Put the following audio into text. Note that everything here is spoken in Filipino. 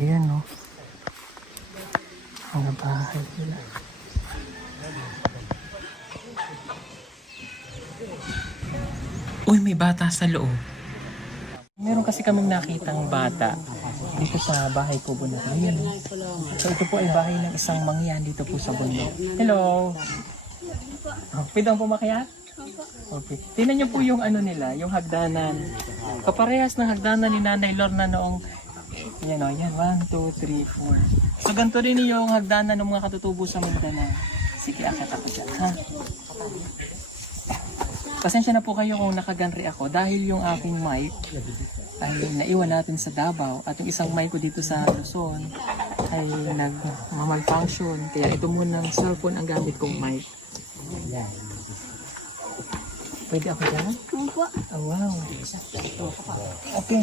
Ayan, no? Mga bahay nila. Uy, may bata sa loob. Meron kasi kaming nakitang bata dito sa bahay ko po na. Ayan, no? So ito po ay bahay ng isang mangyan dito po sa bundok. Hello! Oh, pwede ang pumakyat? Okay. Tingnan niyo po yung ano nila, yung hagdanan. Kaparehas ng hagdanan ni Nanay Lorna noong, yan o, yan, 1, 2, 3, 4. So ganito rin yung hagdanan ng mga katutubo sa Mindanao. Sige, akit ako dyan, ha? Pasensya na po kayo kung nakaganri ako dahil yung aking mic ay naiwan natin sa Davao at yung isang mic ko dito sa Luzon ay nag-malfunction. Kaya ito muna ng cellphone ang gamit kong mic. Pwede ako dyan? Opo. Oh, wow. Okay.